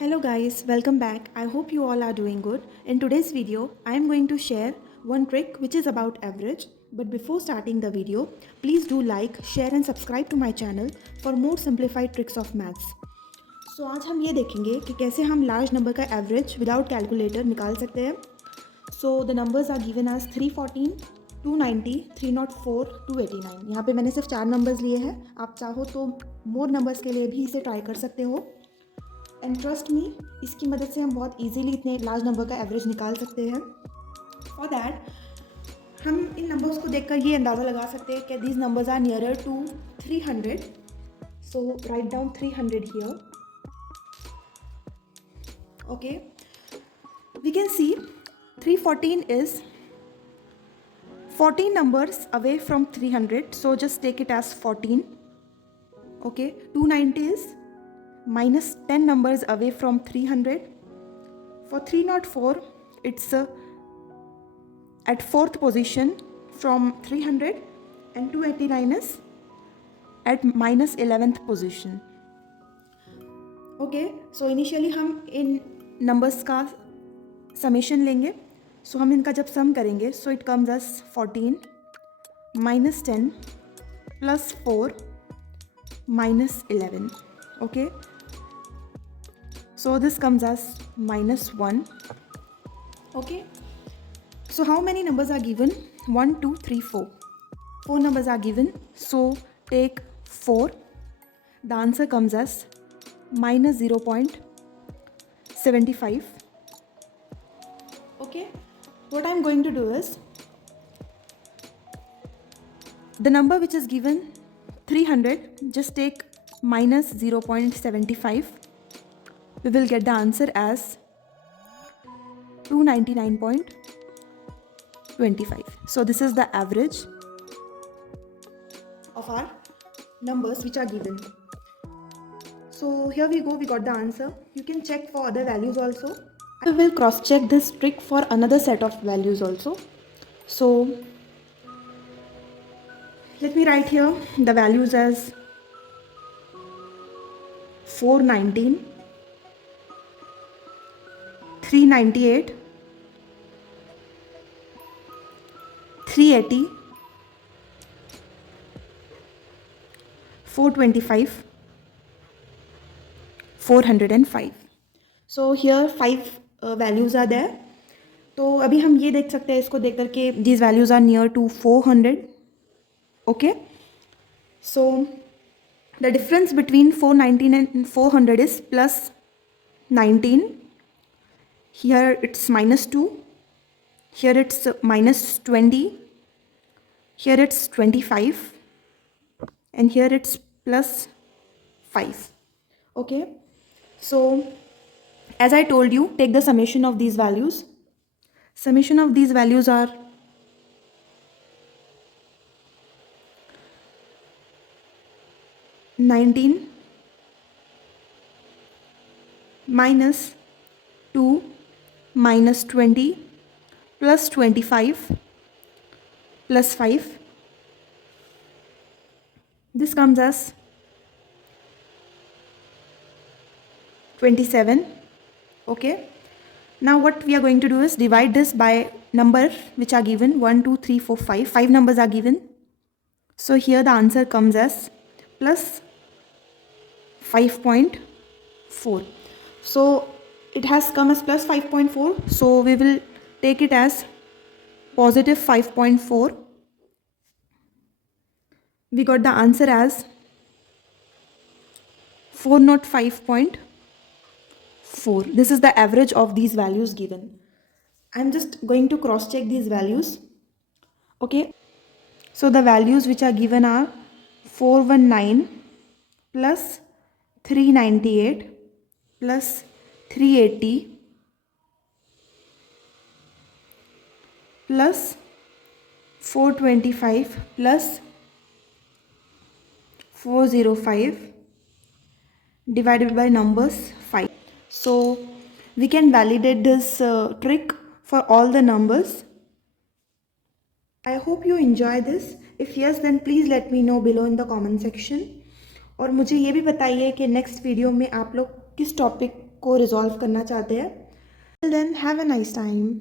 Hello guys, welcome back. I hope you all are doing good. In today's video, I am going to share one trick which is about average. But before starting the video, please do like, share and subscribe to my channel for more simplified tricks of maths. So आज हम ये देखेंगे कि कैसे हम large number का average without calculator निकाल सकते हैं. So the numbers are given as 314, 290, 304, 289. यहाँ पे मैंने सिर्फ 4 नंबर्स लिए हैं. आप चाहो तो मोर नंबर्स के लिए भी इसे ट्राई कर सकते हो. एंड ट्रस्ट मी, इसकी मदद से हम बहुत इजीली इतने लार्ज नंबर का एवरेज निकाल सकते हैं. फॉर दैट हम इन नंबर्स को देखकर ये अंदाज़ा लगा सकते हैं कि these numbers are nearer to 300. So write down 300 here. Okay, we can see 314 is 14 numbers away from 300, so just take it as 14. Okay, 290 is minus 10 numbers away from 300. For 304, it's at 4th position from 300, and 289 is at minus 11th position. Okay, so initially हम इन numbers का summation लेंगे. So हम इनका जब sum करेंगे, so it comes as 14 minus 10 plus 4 minus 11. Okay, so this comes as minus 1. Okay, so how many numbers are given? 1, 2, 3, 4. 4 numbers are given, so take 4. The answer comes as minus 0.75. Okay, what I'm going to do is, the number which is given 300, just take minus 0.75. We will get the answer as 299.25. So this is the average of our numbers which are given. So here we go, we got the answer. You can check for other values also. I will cross check this trick for another set of values also. So let me write here the values as 419, 398, 380, 425, 405. So here 5 values are there. तो अभी हम ये देख सकते हैं इसको देख करके these values are near to 400. Okay, so the difference between 419 and 400 is plus 19. Here it's minus 2, here it's minus 20, here it's 25, and here it's plus 5. Okay, so as I told you, take the summation of these values. Summation of these values are 19 minus 2 minus 20 plus 25 plus 5. This comes as 27. Okay, now what we are going to do is divide this by number which are given 1, 2, 3, 4, 5. 5 numbers are given. So here the answer comes as plus 5.4. So it has come as plus 5.4. So we will take it as positive 5.4. We got the answer as 405.4. This is the average of these values given. I'm just going to cross check these values. Okay, so the values which are given are 419 plus 398 plus 380 plus 425 plus 405 divided by numbers 5. So we can validate this trick for all the numbers. I hope you enjoy this. If yes, then please let me know below in the comment section. और मुझे ये भी बताइए कि next video में आप लोग किस टॉपिक को रिजॉल्व करना चाहते हैं। Till then have a nice time.